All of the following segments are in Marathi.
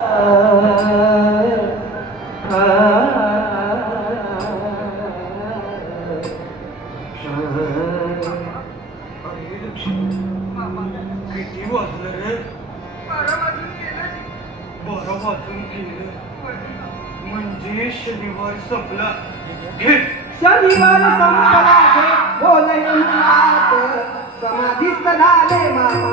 किती म्हणजे शनिवार संपला शनिवार संपला बोलही समाधीत झाले मामा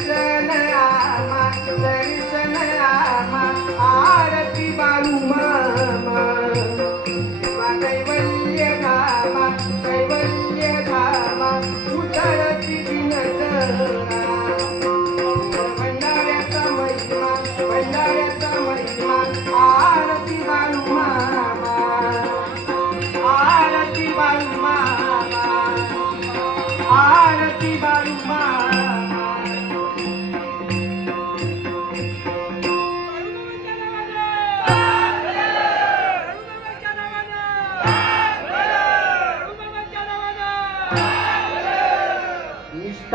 ಚಂದ್ರನ